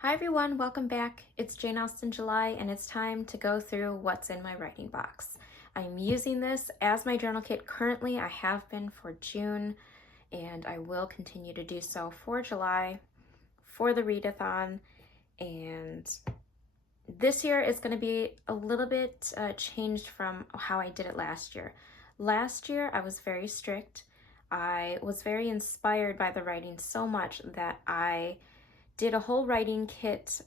Hi everyone, welcome back. It's Jane Austen July and it's time to go through what's in my writing box. I'm using this as my journal kit currently. I have been for June and I will continue to do so for July for the readathon. And this year is going to be a little bit changed from how I did it last year. Last year I was very strict. I was very inspired by the writing so much that I did a whole writing kit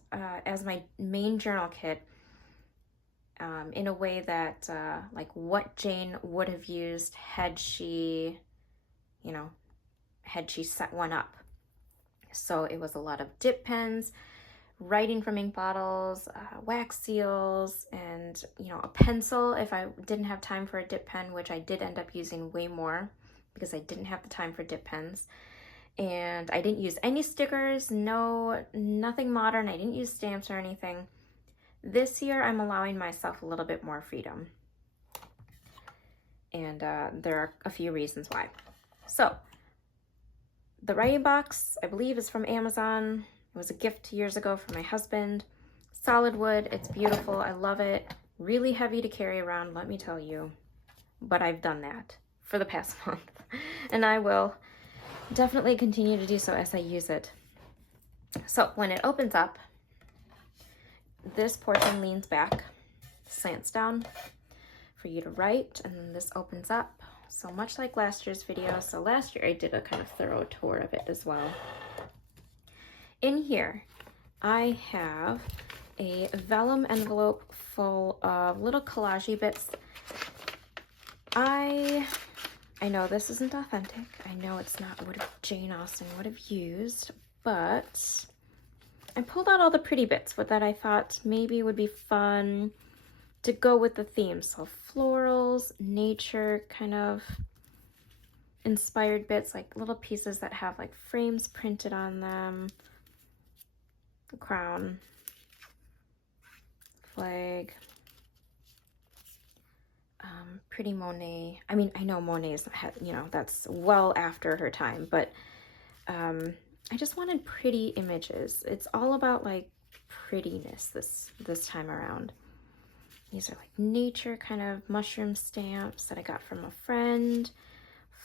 as my main journal kit in a way that like what Jane would have used had she, had she set one up. So it was a lot of dip pens, writing from ink bottles, wax seals, and a pencil if I didn't have time for a dip pen, which I did end up using way more because I didn't have the time for dip pens. And I didn't use any stickers, nothing modern. I didn't use stamps or anything. This year, I'm allowing myself a little bit more freedom. And there are a few reasons why. So, the writing box, I believe, is from Amazon. It was a gift years ago from my husband. Solid wood, it's beautiful, I love it. Really heavy to carry around, let me tell you. But I've done that for the past month. And I will definitely continue to do so as I use it. So when it opens up, this portion leans back, slants down for you to write, and then this opens up. So much like last year's video. So last year I did a kind of thorough tour of it as well. In here, I have a vellum envelope full of little collage bits. I know this isn't authentic. I know it's not what Jane Austen would have used, but I pulled out all the pretty bits that I thought maybe would be fun to go with the theme. So florals, nature kind of inspired bits, like little pieces that have like frames printed on them, the crown, flag. Pretty Monet. I mean, I know Monet is, that's well after her time, but I just wanted pretty images. It's all about like prettiness this time around. These are like nature kind of mushroom stamps that I got from a friend,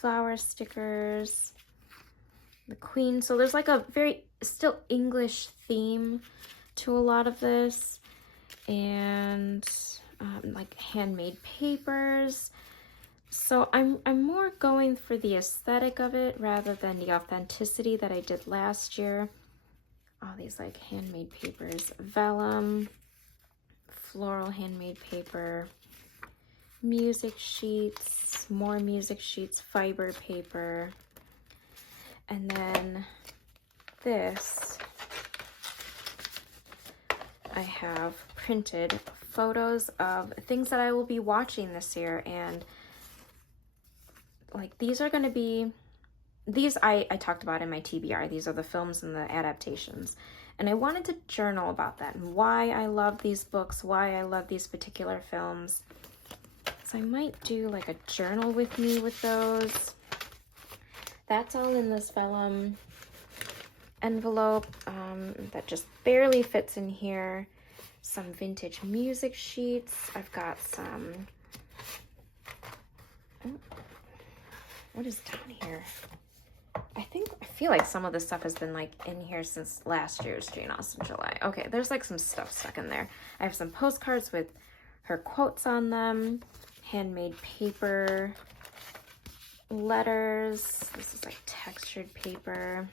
flower stickers, the Queen. So there's like a very still English theme to a lot of this, and like handmade papers. So I'm more going for the aesthetic of it rather than the authenticity that I did last year. All these like handmade papers, vellum, floral handmade paper, music sheets, more music sheets, fiber paper, and then this I have printed photos of things that I will be watching this year, and like these are going to be, these I talked about in my TBR. These are the films and the adaptations, and I wanted to journal about that and why I love these books, why I love these particular films. So I might do like a journal with me with those. That's all in this vellum envelope that just barely fits in here. Some vintage music sheets. I've got some, what is down here? I feel like some of this stuff has been like in here since last year's Jane Austen July. Okay, there's like some stuff stuck in there. I have some postcards with her quotes on them, handmade paper, letters. This is like textured paper.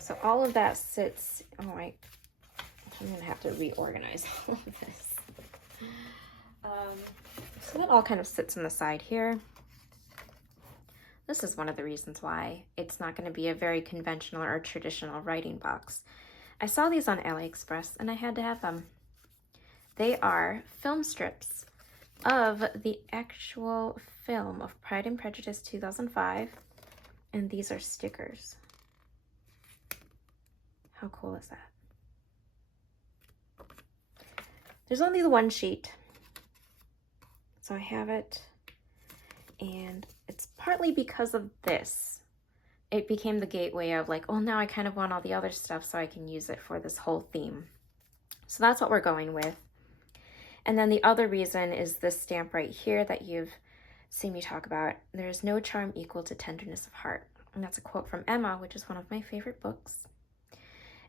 So all of that sits, I'm gonna have to reorganize all of this. So that all kind of sits on the side here. This is one of the reasons why it's not gonna be a very conventional or traditional writing box. I saw these on AliExpress and I had to have them. They are film strips of the actual film of Pride and Prejudice 2005, and these are stickers. How cool is that? There's only the one sheet, so I have it, and it's partly because of this it became the gateway of like, oh, now I kind of want all the other stuff so I can use it for this whole theme. So that's what we're going with. And then the other reason is this stamp right here that you've seen me talk about. There is no charm equal to tenderness of heart. And that's a quote from Emma, which is one of my favorite books.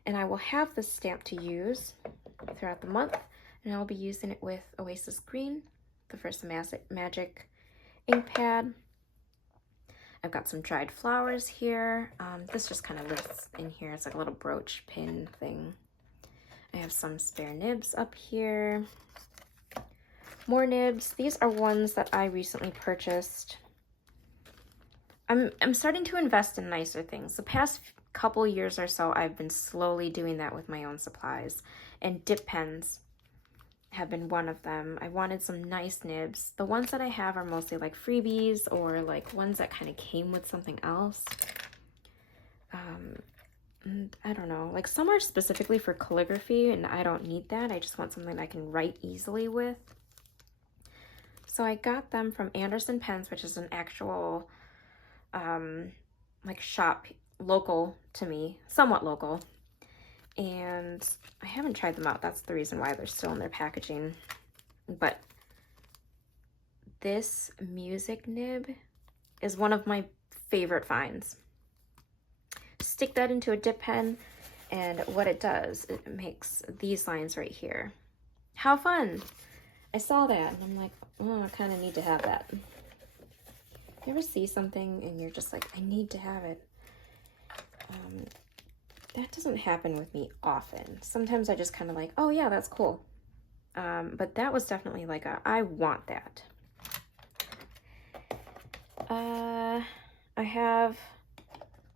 And I will have this stamp to use throughout the month, and I'll be using it with Oasis Green, the first Magic ink pad. I've got some dried flowers here. This just kind of lives in here. It's like a little brooch pin thing. I have some spare nibs up here. More nibs. These are ones that I recently purchased. I'm starting to invest in nicer things. The past couple years or so, I've been slowly doing that with my own supplies, and dip pens have been one of them. I wanted some nice nibs. The ones that I have are mostly like freebies or like ones that kind of came with something else. And I don't know, like some are specifically for calligraphy, and I don't need that. I just want something I can write easily with. So I got them from Anderson Pens, which is an actual like shop, local to me, somewhat local. And I haven't tried them out. That's the reason why they're still in their packaging. But this music nib is one of my favorite finds. Stick that into a dip pen, and what it does, it makes these lines right here. How fun! I saw that and I'm like, oh, I kind of need to have that. You ever see something and you're just like, I need to have it? That doesn't happen with me often. Sometimes I just kind of like, oh yeah, that's cool. But that was definitely like a, I want that. I have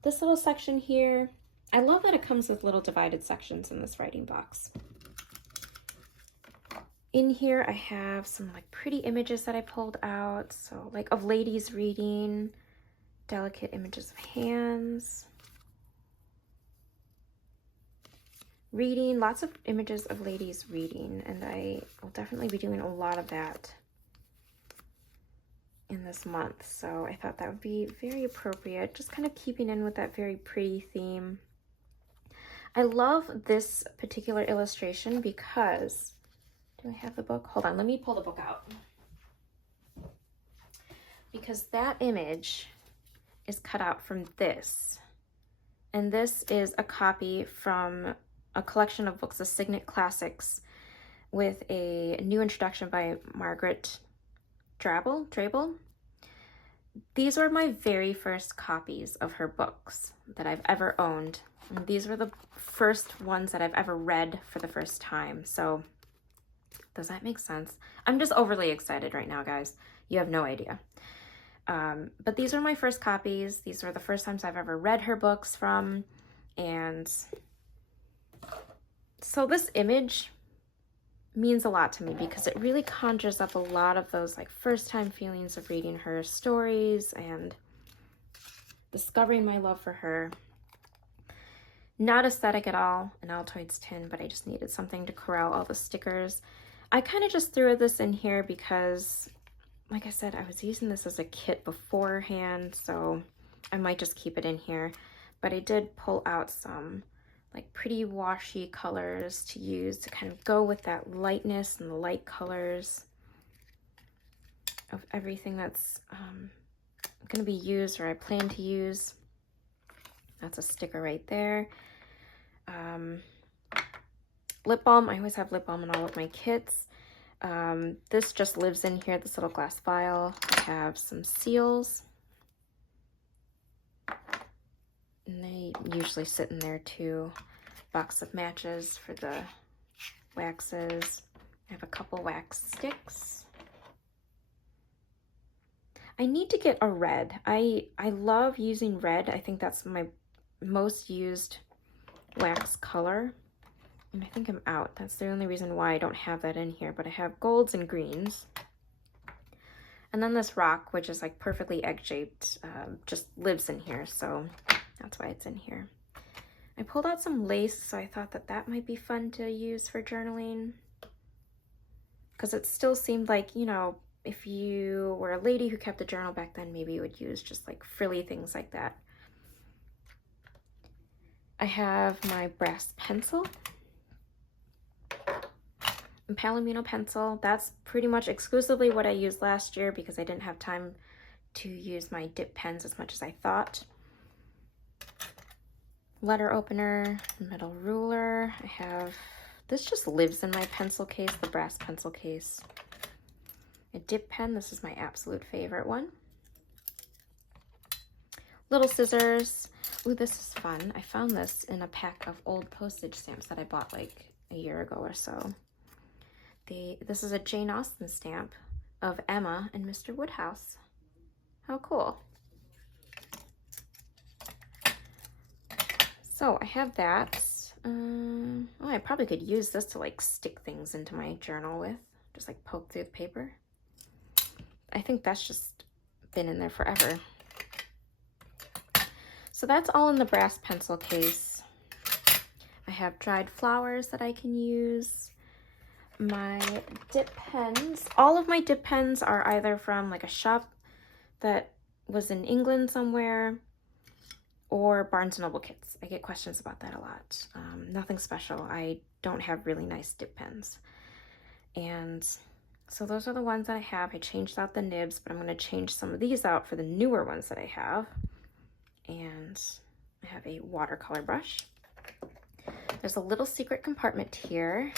this little section here. I love that it comes with little divided sections in this writing box. In here, I have some like pretty images that I pulled out. So like of ladies reading, delicate images of hands. Reading, lots of images of ladies reading, and I will definitely be doing a lot of that in this month. So I thought that would be very appropriate, just kind of keeping in with that very pretty theme. I love this particular illustration because, do I have the book? Hold on, let me pull the book out. Because that image is cut out from this. And this is a copy from a collection of books, the Signet Classics, with a new introduction by Margaret Drabble. These are my very first copies of her books that I've ever owned. And these were the first ones that I've ever read for the first time. So does that make sense? I'm just overly excited right now, guys. You have no idea. But these are my first copies. These were the first times I've ever read her books from. And so this image means a lot to me because it really conjures up a lot of those like first time feelings of reading her stories and discovering my love for her. Not aesthetic at all, an Altoids tin, but I just needed something to corral all the stickers. I kind of just threw this in here because, like I said, I was using this as a kit beforehand, so I might just keep it in here. But I did pull out some like pretty washy colors to use to kind of go with that lightness and the light colors of everything that's going to be used or I plan to use. That's a sticker right there. Lip balm. I always have lip balm in all of my kits. This just lives in here, this little glass vial. I have some seals. And they usually sit in there too. Box of matches for the waxes. I have a couple wax sticks. I need to get a red. I love using red. I think that's my most used wax color. And I think I'm out. That's the only reason why I don't have that in here. But I have golds and greens. And then this rock, which is like perfectly egg-shaped, just lives in here. So that's why it's in here. I pulled out some lace, so I thought that that might be fun to use for journaling. Because it still seemed like, you know, if you were a lady who kept a journal back then, maybe you would use just like frilly things like that. I have my brass pencil, a Palomino pencil. That's pretty much exclusively what I used last year because I didn't have time to use my dip pens as much as I thought. Letter opener, metal ruler. I have, this just lives in my pencil case, the brass pencil case. A dip pen, this is my absolute favorite one. Little scissors. Ooh, this is fun. I found this in a pack of old postage stamps that I bought like a year ago or so. This is a Jane Austen stamp of Emma and Mr. Woodhouse. How cool. So I have that. Oh, I probably could use this to like stick things into my journal with. Just like poke through the paper. I think that's just been in there forever. So that's all in the brass pencil case. I have dried flowers that I can use. My dip pens. All of my dip pens are either from like a shop that was in England somewhere or Barnes & Noble kits. I get questions about that a lot. Nothing special. I don't have really nice dip pens. And so those are the ones that I have. I changed out the nibs, but I'm going to change some of these out for the newer ones that I have. And I have a watercolor brush. There's a little secret compartment here.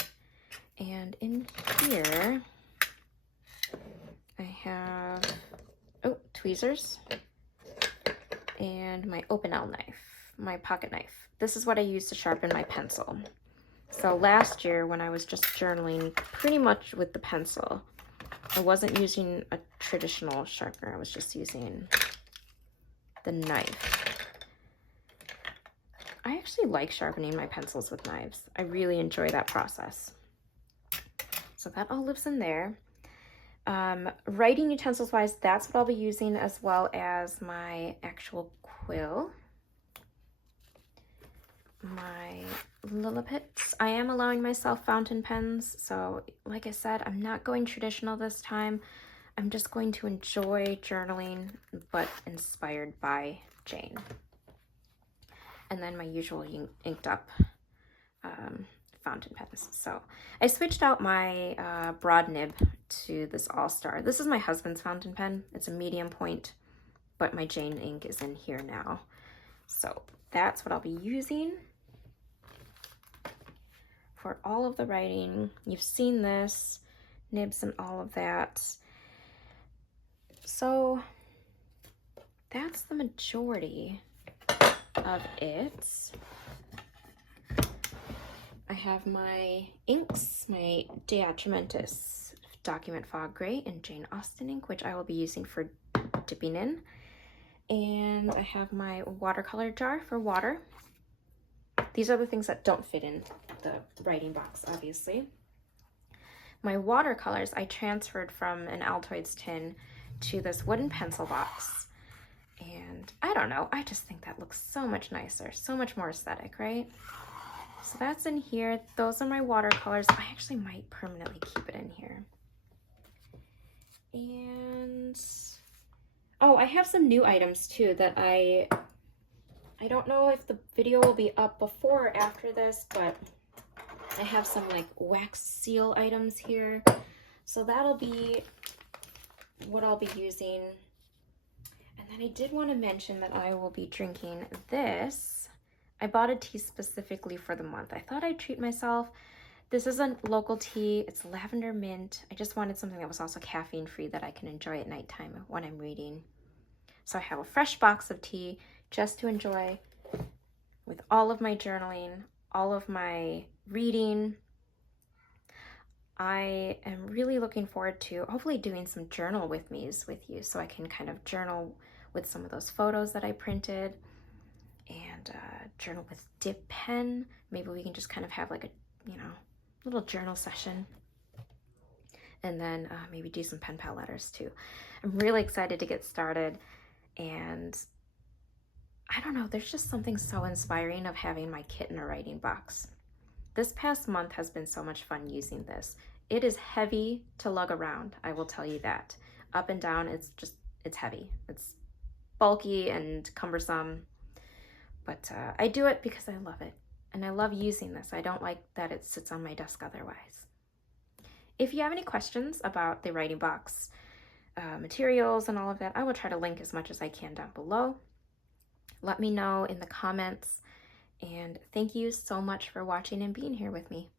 And in here, I have, oh, tweezers and my Opinel knife, my pocket knife. This is what I use to sharpen my pencil. So last year when I was just journaling pretty much with the pencil, I wasn't using a traditional sharpener. I was just using the knife. I actually like sharpening my pencils with knives. I really enjoy that process. So that all lives in there. Writing utensils wise, that's what I'll be using, as well as my actual quill. My Lillipits. I am allowing myself fountain pens, so like I said, I'm not going traditional this time. I'm just going to enjoy journaling, but inspired by Jane. And then my usual inked up fountain pens. So I switched out my broad nib to this All-Star. This is my husband's fountain pen. It's a medium point, but my Jane ink is in here now. So that's what I'll be using for all of the writing. You've seen this, nibs and all of that. So that's the majority of it. I have my inks, my Atramentis Document Fog Gray and Jane Austen ink, which I will be using for dipping in. And I have my watercolor jar for water. These are the things that don't fit in the writing box, obviously. My watercolors I transferred from an Altoids tin to this wooden pencil box. And I don't know, I just think that looks so much nicer, so much more aesthetic, right? So that's in here. Those are my watercolors. I actually might permanently keep it in here. And oh, I have some new items too that I don't know if the video will be up before or after this, but I have some like wax seal items here. So that'll be what I'll be using. And then I did want to mention that I will be drinking this. I bought a tea specifically for the month. I thought I'd treat myself. This is a local tea. It's lavender mint. I just wanted something that was also caffeine free that I can enjoy at nighttime when I'm reading. So I have a fresh box of tea just to enjoy with all of my journaling, all of my reading. I am really looking forward to hopefully doing some journal with me's with you, so I can kind of journal with some of those photos that I printed, and journal with dip pen. Maybe we can just kind of have like a, you know, little journal session, and then maybe do some pen pal letters too. I'm really excited to get started, and I don't know, there's just something so inspiring of having my kit in a writing box. This past month has been so much fun using this. It is heavy to lug around, I will tell you that. Up and down, it's heavy. It's bulky and cumbersome, But I do it because I love it, and I love using this. I don't like that it sits on my desk otherwise. If you have any questions about the writing box materials and all of that, I will try to link as much as I can down below. Let me know in the comments, and thank you so much for watching and being here with me.